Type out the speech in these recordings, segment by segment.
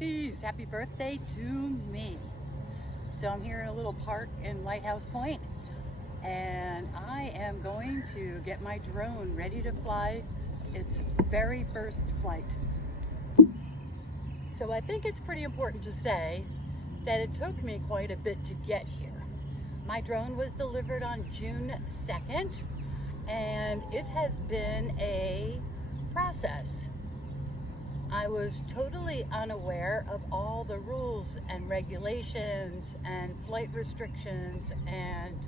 Puppies, happy birthday to me. So I'm here in a little park in Lighthouse Point, and I am going to get my drone ready to fly its very first flight. So I think it's pretty important to say that it took me quite a bit to get here. My drone was delivered on June 2nd, and it has been a process. I was totally unaware of all the rules and regulations and flight restrictions and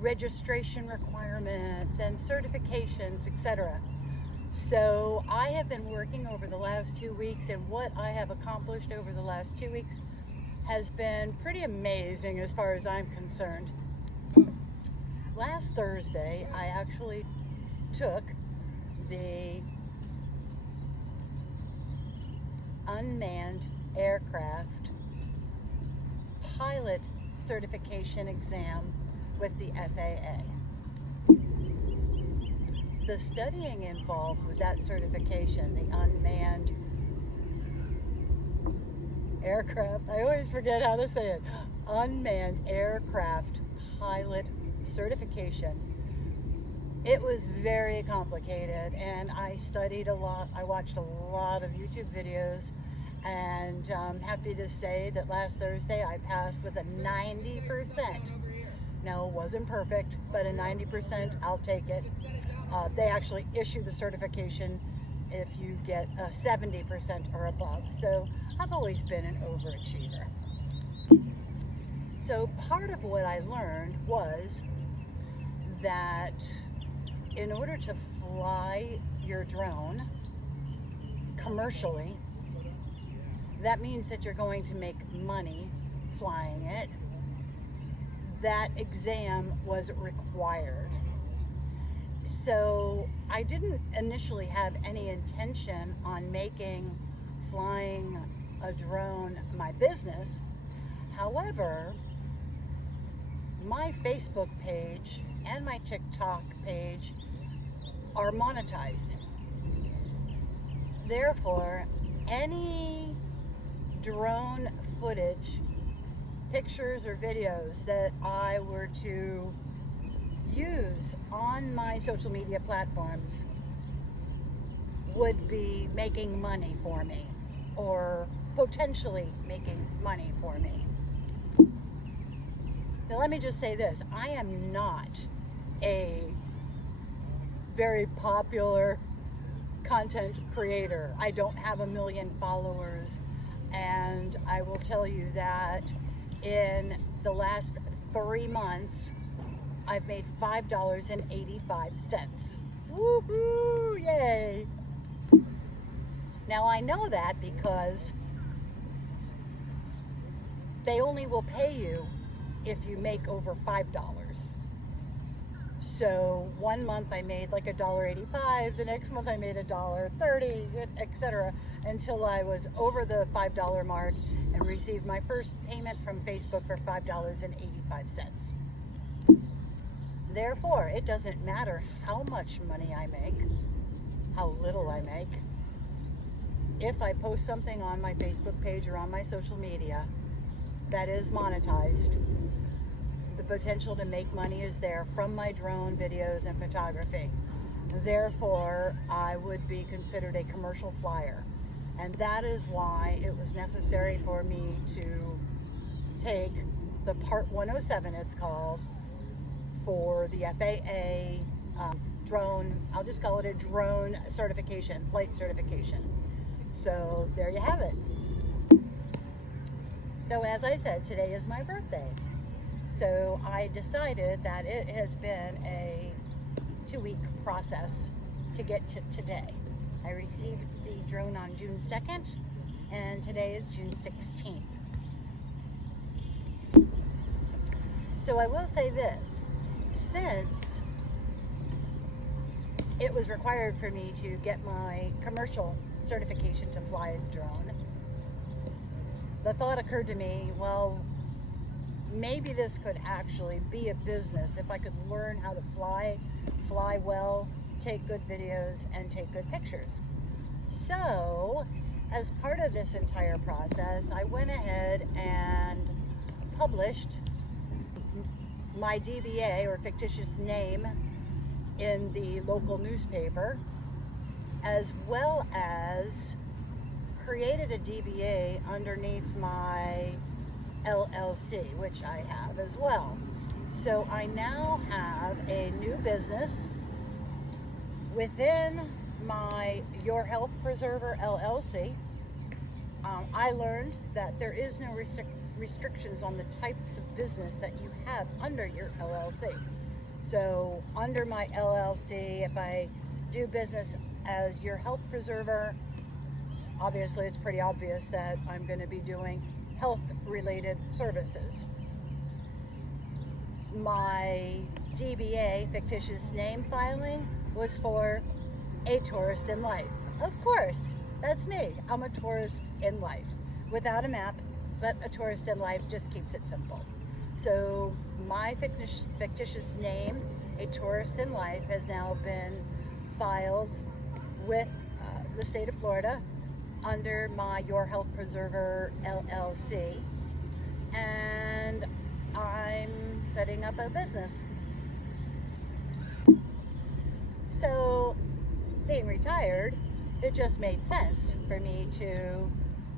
registration requirements and certifications, etc. So I have been working over the last 2 weeks, and what I have accomplished over the last 2 weeks has been pretty amazing as far as I'm concerned. Last Thursday, I actually took the unmanned aircraft pilot certification exam with the FAA. The studying involved with that certification, the unmanned aircraft, I always forget how to say it, unmanned aircraft pilot certification. It was very complicated, and I studied a lot. I watched a lot of YouTube videos, and I'm happy to say that last Thursday I passed with a 90%. No, it wasn't perfect, but a 90%, I'll take it. They actually issue the certification if you get a 70% or above. So I've always been an overachiever. So part of what I learned was that in order to fly your drone commercially, that means that you're going to make money flying it. That exam was required. So I didn't initially have any intention on making flying a drone my business. However, my Facebook page and my TikTok page are monetized. Therefore, any drone footage, pictures or videos that I were to use on my social media platforms would be making money for me, or potentially making money for me. Now let me just say this, I am not a very popular content creator. I don't have 1 million followers, and I will tell you that in the last 3 months I've made $5.85. Woohoo! Yay! Now I know that because they only will pay you if you make over $5. So 1 month I made like $1.85, the next month I made $1.30, etc., until I was over the $5 mark and received my first payment from Facebook for $5.85. Therefore, it doesn't matter how much money I make, how little I make. If I post something on my Facebook page or on my social media that is monetized, the potential to make money is there from my drone videos and photography. Therefore, I would be considered a commercial flyer. And that is why it was necessary for me to take the Part 107, it's called, for the FAA drone, I'll just call it a drone certification, flight certification. So there you have it. So as I said, today is my birthday. So I decided that it has been a 2-week process to get to today. I received the drone on June 2nd, and today is June 16th. So I will say this, since it was required for me to get my commercial certification to fly the drone, the thought occurred to me, well, maybe this could actually be a business if I could learn how to fly well, take good videos, and take good pictures. So as part of this entire process, I went ahead and published my DBA, or fictitious name, in the local newspaper, as well as created a DBA underneath my LLC, which I have as well. So I now have a new business within my Your Health Preserver LLC. I learned that there is no restrictions on the types of business that you have under your LLC. So under my LLC, if I do business as Your Health Preserver, obviously it's pretty obvious that I'm going to be doing health related services. My DBA, fictitious name filing, was for a tourist in life. Of course, that's me. I'm a tourist in life. Without a map, but a tourist in life just keeps it simple. So my fictitious name, a tourist in life, has now been filed with the state of Florida under my Your Health Preserver LLC, and I'm setting up a business. So being retired, it just made sense for me to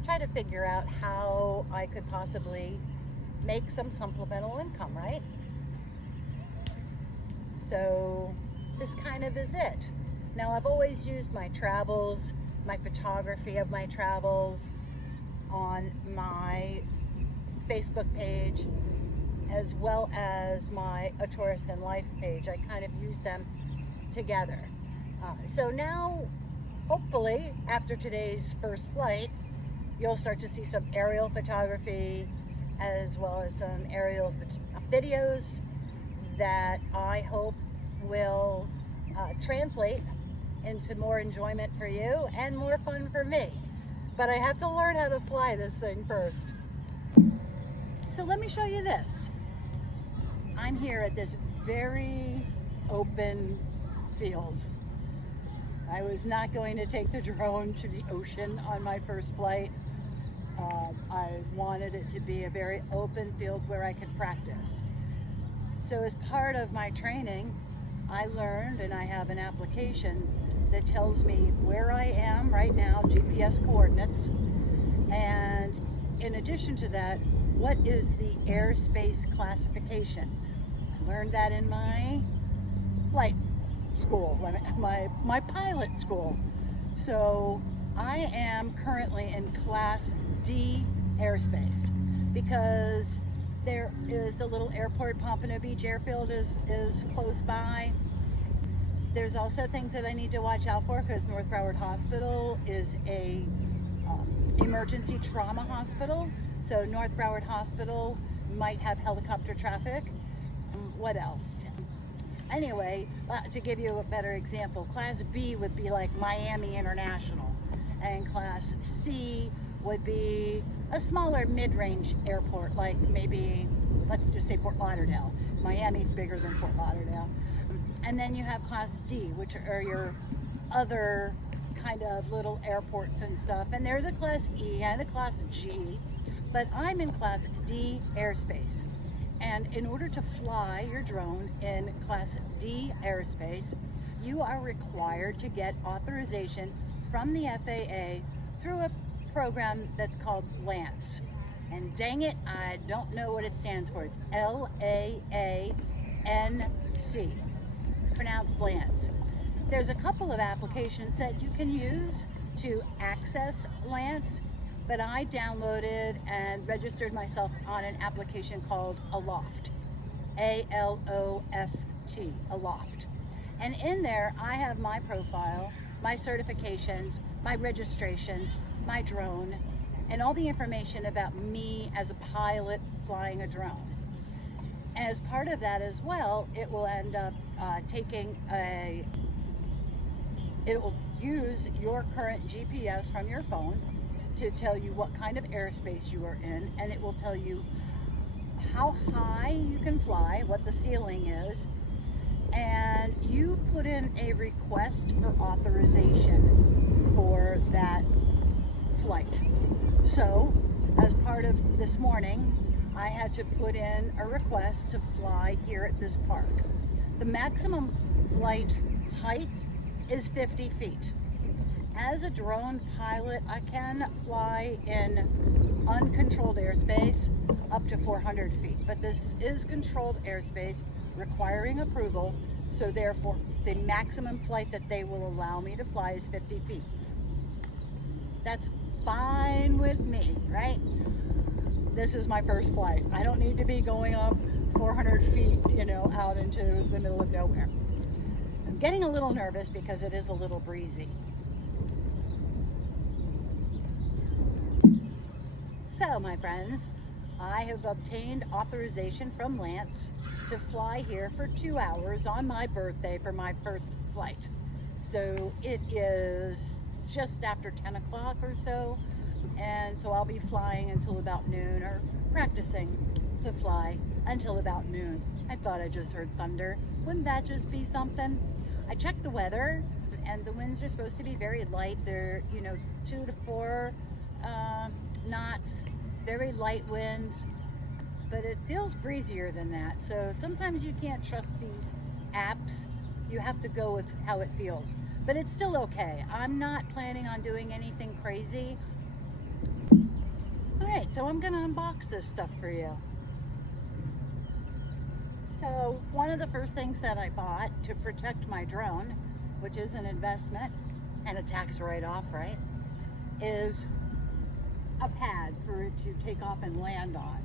try to figure out how I could possibly make some supplemental income, right? So this kind of is it. Now, I've always used my travels, my photography of my travels on my Facebook page, as well as my A Tourist in Life page. I kind of use them together. So now, hopefully, after today's first flight, you'll start to see some aerial photography as well as some aerial videos that I hope will translate into more enjoyment for you and more fun for me. But I have to learn how to fly this thing first. So let me show you this. I'm here at this very open field. I was not going to take the drone to the ocean on my first flight. I wanted it to be a very open field where I could practice. So as part of my training, I learned, and I have an application that tells me where I am right now, GPS coordinates, and in addition to that, what is the airspace classification. I learned that in my flight school, my pilot school. So I am currently in Class D airspace because there is the little airport. Pompano Beach Airfield is close by. There's also things that I need to watch out for because North Broward Hospital is a emergency trauma hospital. So North Broward Hospital might have helicopter traffic. What else? Anyway, to give you a better example, Class B would be like Miami International, and Class C would be a smaller mid-range airport, like maybe, let's just say Fort Lauderdale. Miami's bigger than Fort Lauderdale. And then you have Class D, which are your other kind of little airports and stuff. And there's a Class E and a Class G, but I'm in Class D airspace. And in order to fly your drone in Class D airspace, you are required to get authorization from the FAA through a program that's called LANC. And dang it, I don't know what it stands for. It's LAANC, pronounced LANC. There's a couple of applications that you can use to access LANC, but I downloaded and registered myself on an application called Aloft, A-L-O-F-T, Aloft. And in there, I have my profile, my certifications, my registrations, my drone, and all the information about me as a pilot flying a drone. As part of that as well, it will end up it will use your current GPS from your phone to tell you what kind of airspace you are in, and it will tell you how high you can fly, what the ceiling is, and you put in a request for authorization for that flight. flight. So as part of this morning, I had to put in a request to fly here at this park. The maximum flight height is 50 feet. As a drone pilot, I can fly in uncontrolled airspace up to 400 feet, but this is controlled airspace requiring approval, so therefore the maximum flight that they will allow me to fly is 50 feet. That's fine with me, right? This is my first flight. I don't need to be going off 400 feet, you know, out into the middle of nowhere. I'm getting a little nervous because it is a little breezy. So, my friends, I have obtained authorization from Lance to fly here for 2 hours on my birthday for my first flight. So it is just after 10 o'clock or so, and so I'll be flying until about noon, or practicing to fly until about noon. I thought I just heard thunder. Wouldn't that just be something? I checked the weather, and the winds are supposed to be very light. They're, you know, 2 to 4 knots, very light winds, but it feels breezier than that. So sometimes you can't trust these apps. You have to go with how it feels, but it's still okay. I'm not planning on doing anything crazy. All right, so I'm gonna unbox this stuff for you. So one of the first things that I bought to protect my drone, which is an investment and a tax write-off, right, is a pad for it to take off and land on.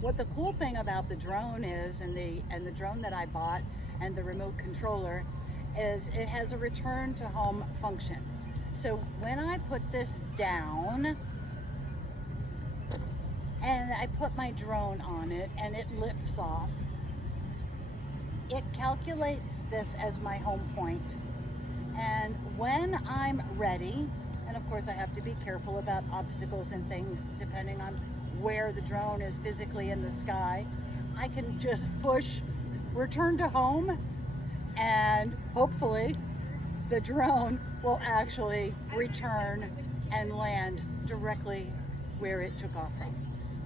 What the cool thing about the drone is, and the drone that I bought and the remote controller, is it has a return to home function. So when I put this down and I put my drone on it and it lifts off, it calculates this as my home point. And when I'm ready, and of course I have to be careful about obstacles and things depending on where the drone is physically in the sky, I can just push return to home, and hopefully the drone will actually return and land directly where it took off from.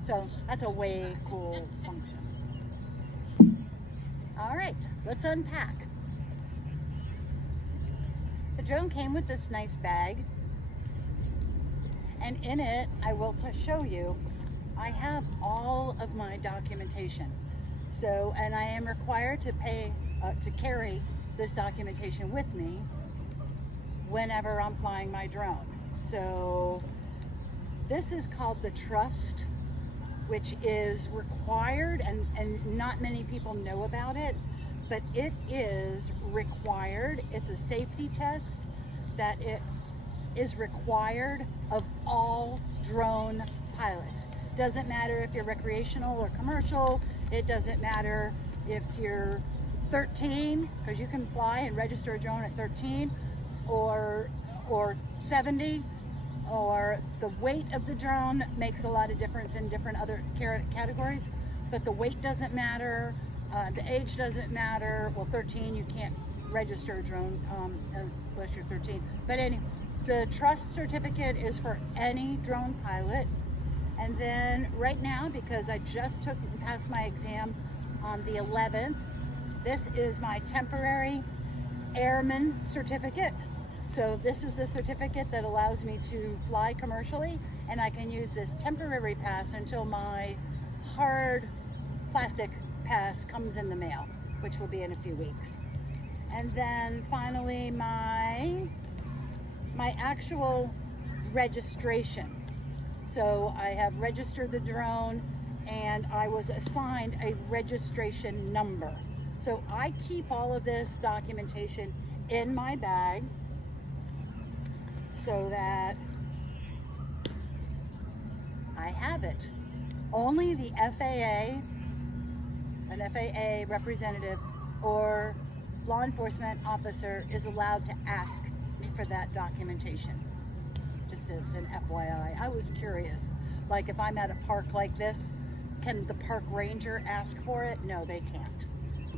So that's a way cool function. All right, let's unpack. The drone came with this nice bag, and in it, I will show you, I have all of my documentation. So, and I am required to carry this documentation with me whenever I'm flying my drone. So this is called the Trust, which is required, and not many people know about it, but it is required. It's a safety test that it is required of all drone pilots. Doesn't matter if you're recreational or commercial. It doesn't matter if you're 13, because you can fly and register a drone at 13, or 70, or the weight of the drone makes a lot of difference in different other categories, but the weight doesn't matter, the age doesn't matter. Well, 13, you can't register a drone unless you're 13. But anyway, the Trust certificate is for any drone pilot. And then right now, because I just passed my exam on the 11th, this is my temporary airman certificate. So this is the certificate that allows me to fly commercially, and I can use this temporary pass until my hard plastic pass comes in the mail, which will be in a few weeks. And then finally my actual registration. So I have registered the drone, and I was assigned a registration number. So I keep all of this documentation in my bag so that I have it. Only the FAA, an FAA representative or law enforcement officer is allowed to ask me for that documentation. Just as an FYI. I was curious, like if I'm at a park like this, can the park ranger ask for it? No, they can't.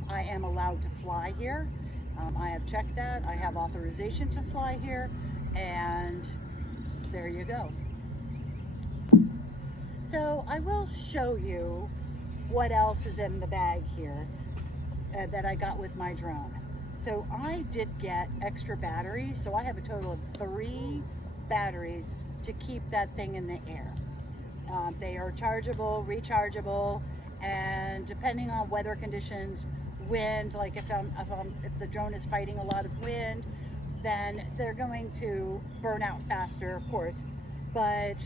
I am allowed to fly here. I have checked that. I have authorization to fly here, and there you go. So I will show you what else is in the bag here that I got with my drone. So I did get extra batteries, so I have a total of 3 batteries to keep that thing in the air. They are chargeable, rechargeable, and depending on weather conditions, wind, like if the drone is fighting a lot of wind, then they're going to burn out faster, of course, but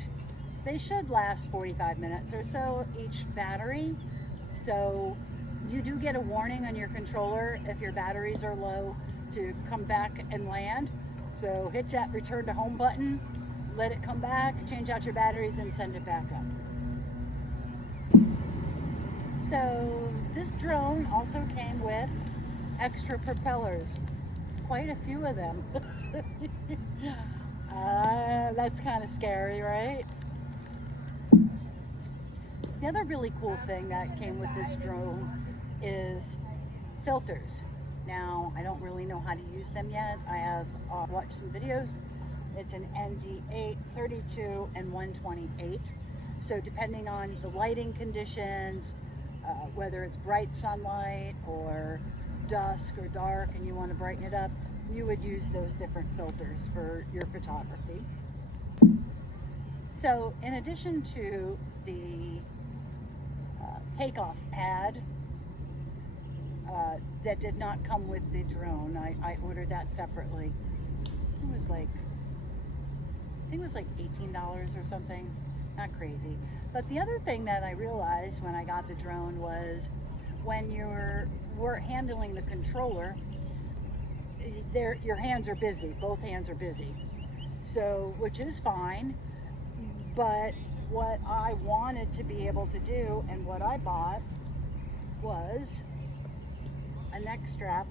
they should last 45 minutes or so each battery. So you do get a warning on your controller if your batteries are low to come back and land. So hit that return to home button, let it come back, change out your batteries, and send it back up. So this drone also came with extra propellers, quite a few of them. That's kind of scary, right? The other really cool thing that came with this drone is filters. Now, I don't really know how to use them yet. I have watched some videos. It's an ND8, 32, and 128. So depending on the lighting conditions, whether it's bright sunlight or dusk or dark and you want to brighten it up, you would use those different filters for your photography. So in addition to the takeoff pad that did not come with the drone, I ordered that separately. It was like, I think it was like $18 or something, not crazy. But the other thing that I realized when I got the drone was when we're handling the controller, your hands are busy, both hands are busy. So, which is fine, but what I wanted to be able to do and what I bought was a neck strap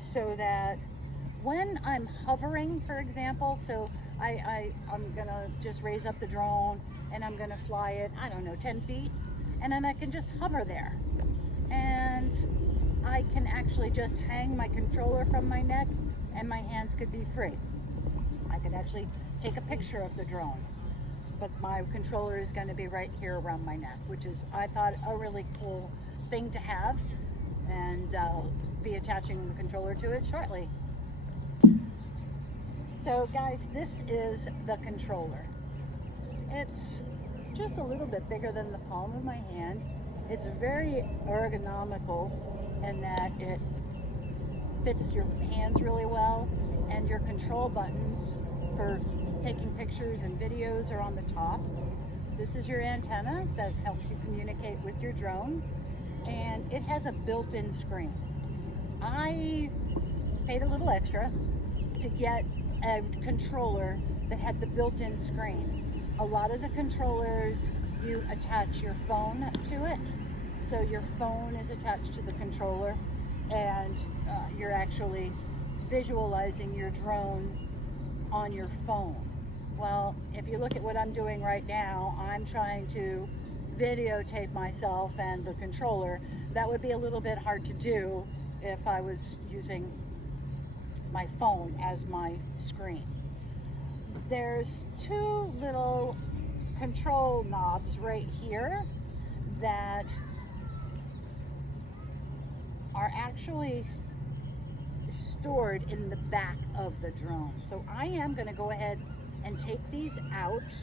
so that when I'm hovering, for example, so I'm gonna just raise up the drone and I'm gonna fly it, I don't know, 10 feet, and then I can just hover there. And I can actually just hang my controller from my neck and my hands could be free. I could actually take a picture of the drone, but my controller is going to be right here around my neck, which is, I thought, a really cool thing to have, and I'll be attaching the controller to it shortly. So guys, this is the controller. It's just a little bit bigger than the palm of my hand. It's very ergonomical in that it fits your hands really well, and your control buttons for taking pictures and videos are on the top. This is your antenna that helps you communicate with your drone, and it has a built-in screen. I paid a little extra to get a controller that had the built-in screen. A lot of the controllers, you attach your phone to it, so your phone is attached to the controller, and you're actually visualizing your drone on your phone. Well, if you look at what I'm doing right now, I'm trying to videotape myself and the controller. That would be a little bit hard to do if I was using my phone as my screen. There's 2 little control knobs right here that are actually stored in the back of the drone. So I am going to go ahead and take these out.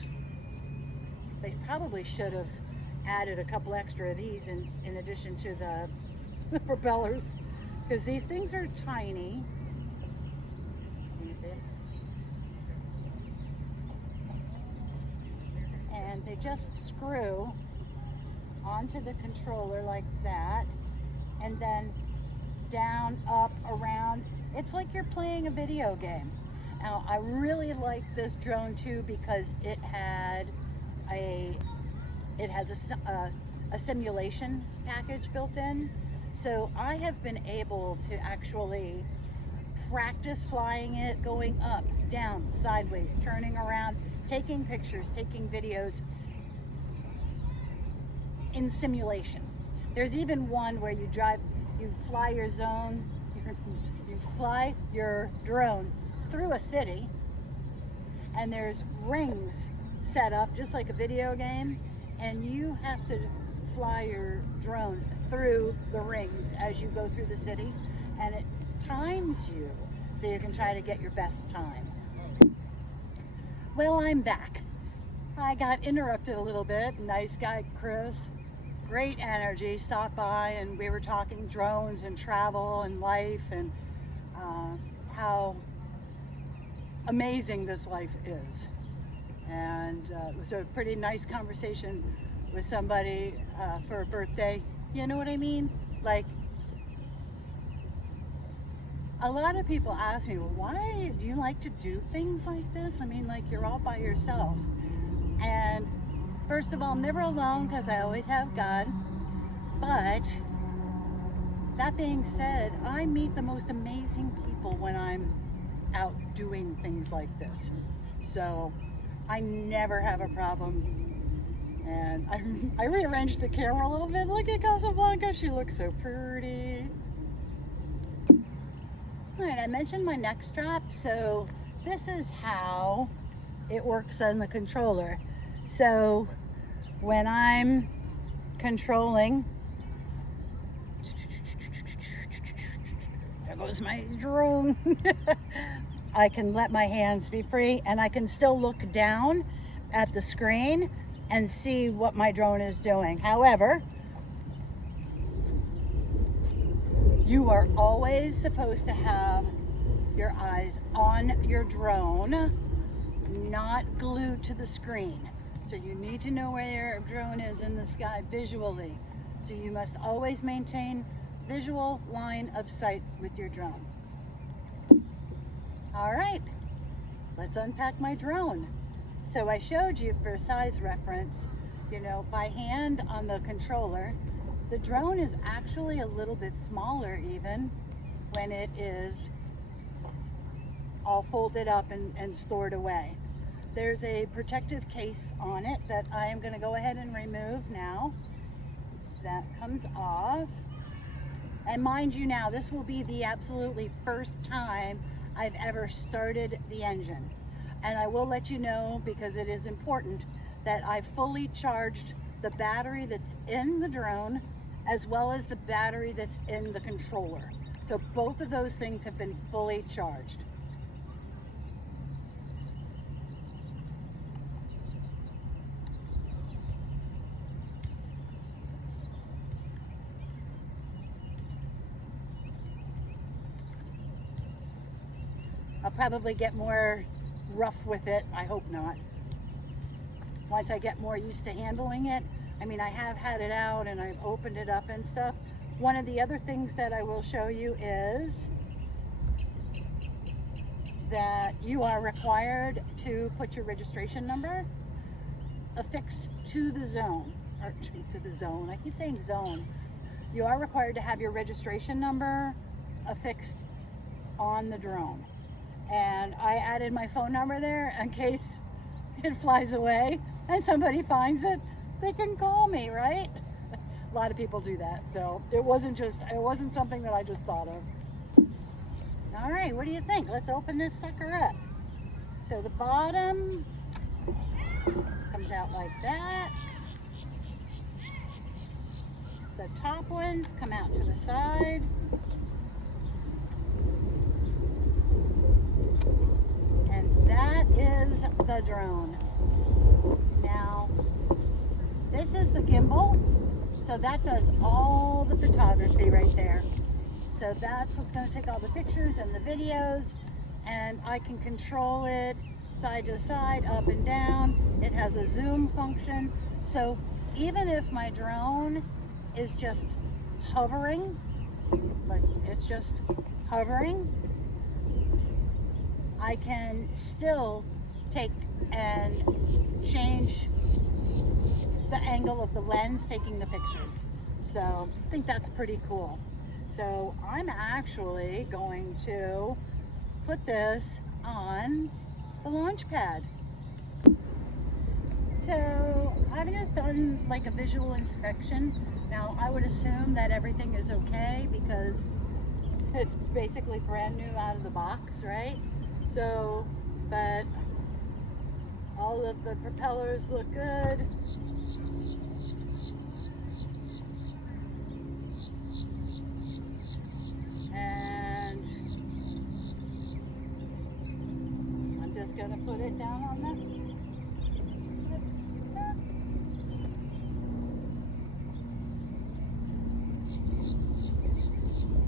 They probably should have added a couple extra of these in addition to the propellers, because these things are tiny. Can you see it? And they just screw onto the controller like that, and then down, up, around. It's like you're playing a video game. Now, I really like this drone too because it has a simulation package built in. So I have been able to actually practice flying it, going up, down, sideways, turning around, taking pictures, taking videos in simulation. There's even one where you fly your zone, you fly your drone through a city, and there's rings set up just like a video game, and you have to fly your drone through the rings as you go through the city, and it times you so you can try to get your best time. Well, I'm back. I got interrupted a little bit. Nice guy Chris, great energy, stopped by, and we were talking drones and travel and life and how amazing this life is. And it was a pretty nice conversation with somebody for a birthday. You know what I mean? Like, a lot of people ask me, well, why do you like to do things like this? I mean, like, you're all by yourself. And first of all, I'm never alone because I always have God. But that being said, I meet the most amazing people when I'm out doing things like this. So I never have a problem. And I rearranged the camera a little bit. Look at Casablanca, she looks so pretty. All right, I mentioned my neck strap. So this is how it works on the controller. So when I'm controlling, there goes my drone. I can let my hands be free, and I can still look down at the screen and see what my drone is doing. However, you are always supposed to have your eyes on your drone, not glued to the screen. So you need to know where your drone is in the sky visually. So you must always maintain visual line of sight with your drone. All right, let's unpack my drone. So I showed you for size reference, you know, by hand on the controller. The drone is actually a little bit smaller even when it is all folded up and stored away. There's a protective case on it that I am going to go ahead and remove now. That comes off. And mind you now, this will be the absolutely first time I've ever started the engine. And I will let you know, because it is important, that I fully charged the battery that's in the drone as well as the battery that's in the controller. So both of those things have been fully charged. I'll probably get more rough with it. I hope not. Once I get more used to handling it. I mean, I have had it out and I've opened it up and stuff. One of the other things that I will show you is that you are required to put your registration number affixed to the zone, or to the zone. I keep saying zone. You are required to have your registration number affixed on the drone. And I added my phone number there in case it flies away and somebody finds it, they can call me, right? A lot of people do that. So it wasn't something that I just thought of. All right, what do you think? Let's open this sucker up. So the bottom comes out like that. The top ones come out to the side. That is the drone. Now, this is the gimbal, so that does all the photography right there. So that's what's going to take all the pictures and the videos, and I can control it side to side, up and down. It has a zoom function, so even if my drone is just hovering, like it's just hovering, I can still take and change the angle of the lens taking the pictures. So I think that's pretty cool. So I'm actually going to put this on the launch pad. So I've just done like a visual inspection. Now I would assume that everything is okay because it's basically brand new out of the box, right? So, but All of the propellers look good. And I'm just going to put it down on the...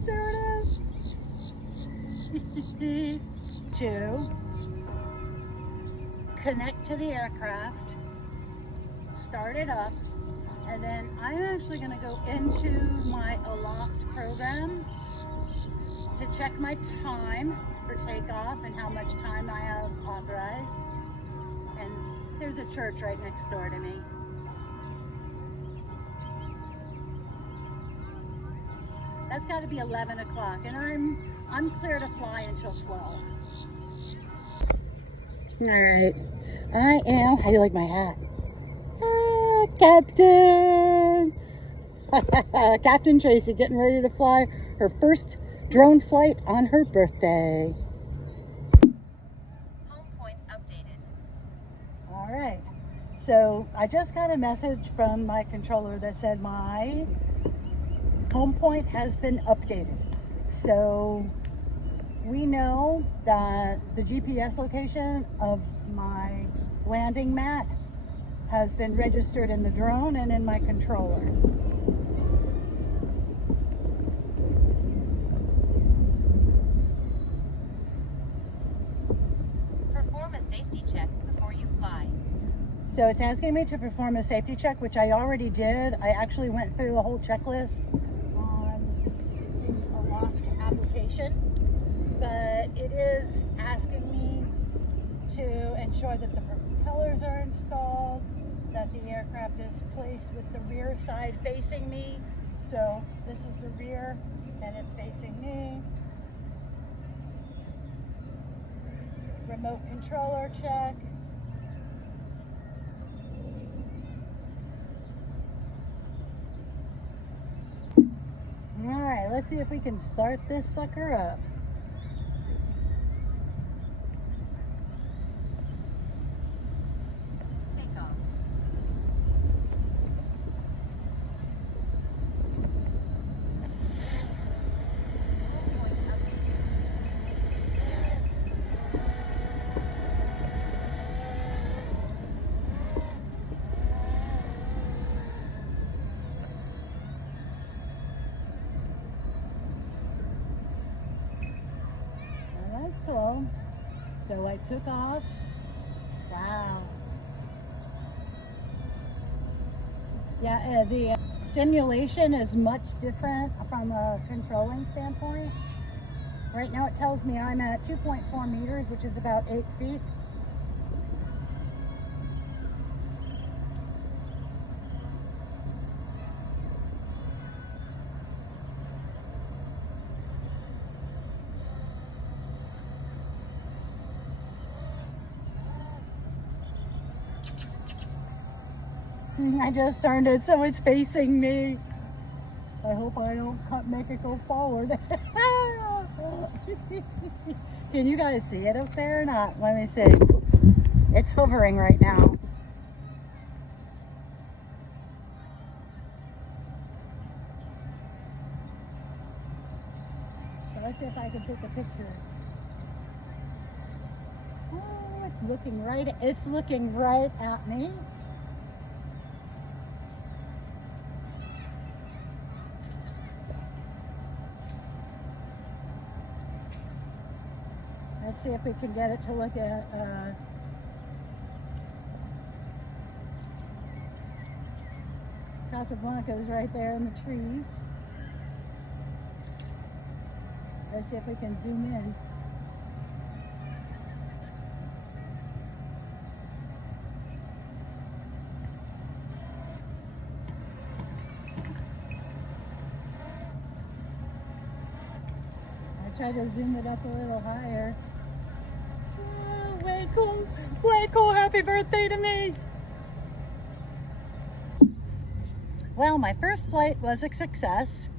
There it is. To connect to the aircraft, start it up, and then I'm actually going to go into my Aloft program to check my time for takeoff and how much time I have authorized. And there's a church right next door to me. That's got to be 11 o'clock, and I'm clear to fly until 12. All right, how do you like my hat? Ah, Captain! Captain Tracy getting ready to fly her first drone flight on her birthday. Home point updated. All right, so I just got a message from my controller that said my home point has been updated. So we know that the GPS location of my landing mat has been registered in the drone and in my controller. Perform a safety check before you fly. So it's asking me to perform a safety check, which I already did. I actually went through the whole checklist on the Aloft application, but it is asking me to ensure that the propellers are installed, that the aircraft is placed with the rear side facing me. So this is the rear and it's facing me. Remote controller check. All right, let's see if we can start this sucker up. Take off. Home point updated. Well, that's cool. So I took off. Wow. Yeah, the simulation is much different from a controlling standpoint. Right now it tells me I'm at 2.4 meters, which is about 8 feet. I just turned it so it's facing me. I hope I don't make it go forward. Can you guys see it up there or not? Let me see. It's hovering right now. So let's see if I can take a picture. Oh, it's looking right at me. Let's see if we can get it to look at Casablanca's right there in the trees. Let's see if we can zoom in. I tried to zoom it up a little higher. Oh, way cool, way cool. Happy birthday to me. Well, my first flight was a success.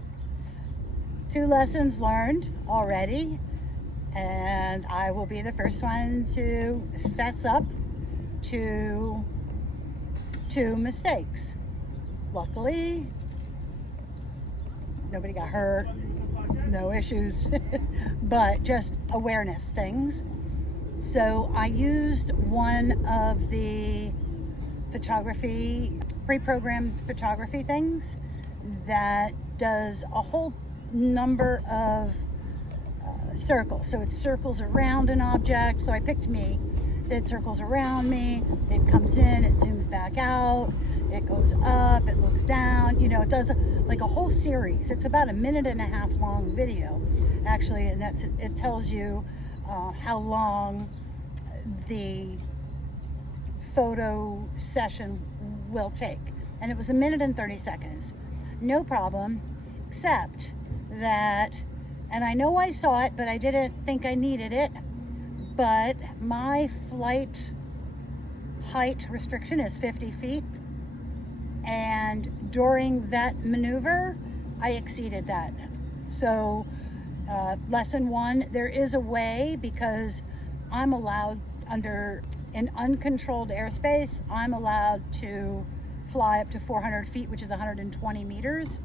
2 lessons learned already, and I will be the first one to fess up to 2 mistakes. Luckily, nobody got hurt, no issues, but just awareness things. So I used one of the pre-programmed photography things that does a whole number of circles. So it circles around an object. So I picked me. It circles around me. It comes in. It zooms back out. It goes up. It looks down. You know, it does like a whole series. It's about 1.5 minute long video, actually, and it tells you how long the photo session will take. And it was 1 minute and 30 seconds. No problem, except that, and I know I saw it, but I didn't think I needed it, but my flight height restriction is 50 feet. And during that maneuver, I exceeded that. So lesson 1, there is a way, because I'm allowed in uncontrolled airspace, I'm allowed to fly up to 400 feet, which is 120 meters.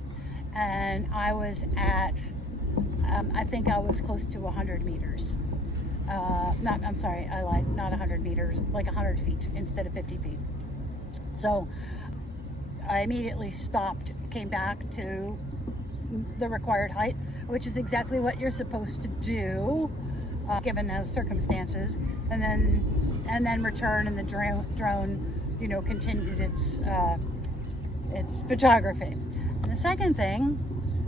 And I was at, I think I was close to 100 meters. I'm sorry, I lied, not 100 meters, like 100 feet instead of 50 feet. So I immediately stopped, came back to the required height, which is exactly what you're supposed to do, given those circumstances, and then return, and the drone, you know, continued its photography. And the second thing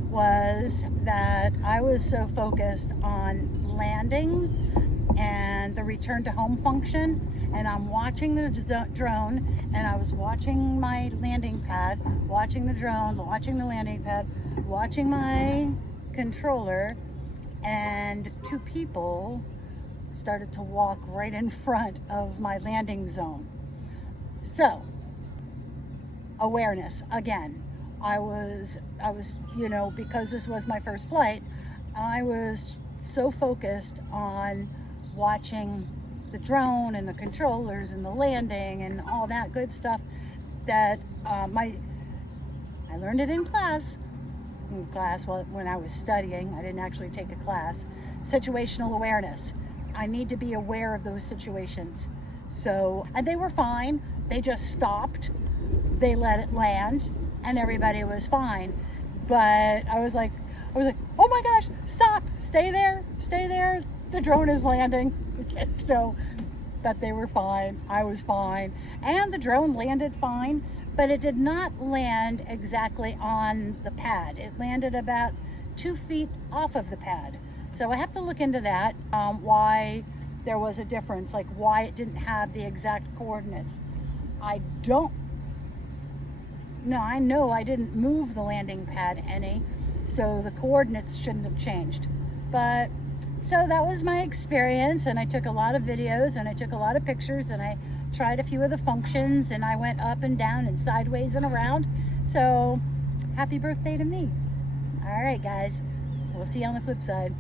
was that I was so focused on landing and the return to home function, and I'm watching the drone, and I was watching my landing pad, watching the drone, watching the landing pad, watching my controller, and 2 people started to walk right in front of my landing zone. So, awareness again. I was, you know, because this was my first flight, I was so focused on watching the drone and the controllers and the landing and all that good stuff that I learned it in class. Well, when I was studying, I didn't actually take a class. Situational awareness. I need to be aware of those situations. So, and they were fine. They just stopped. They let it land, and everybody was fine. But I was like, oh my gosh, stop, stay there. The drone is landing. So, but they were fine. I was fine, and the drone landed fine. But it did not land exactly on the pad. It landed about 2 feet off of the pad. So I have to look into that, why there was a difference, like why it didn't have the exact coordinates. I know I didn't move the landing pad any, so the coordinates shouldn't have changed. But, so that was my experience, and I took a lot of videos, and I took a lot of pictures, and I tried a few of the functions, and I went up and down and sideways and around. So happy birthday to me. All right, guys, we'll see you on the flip side.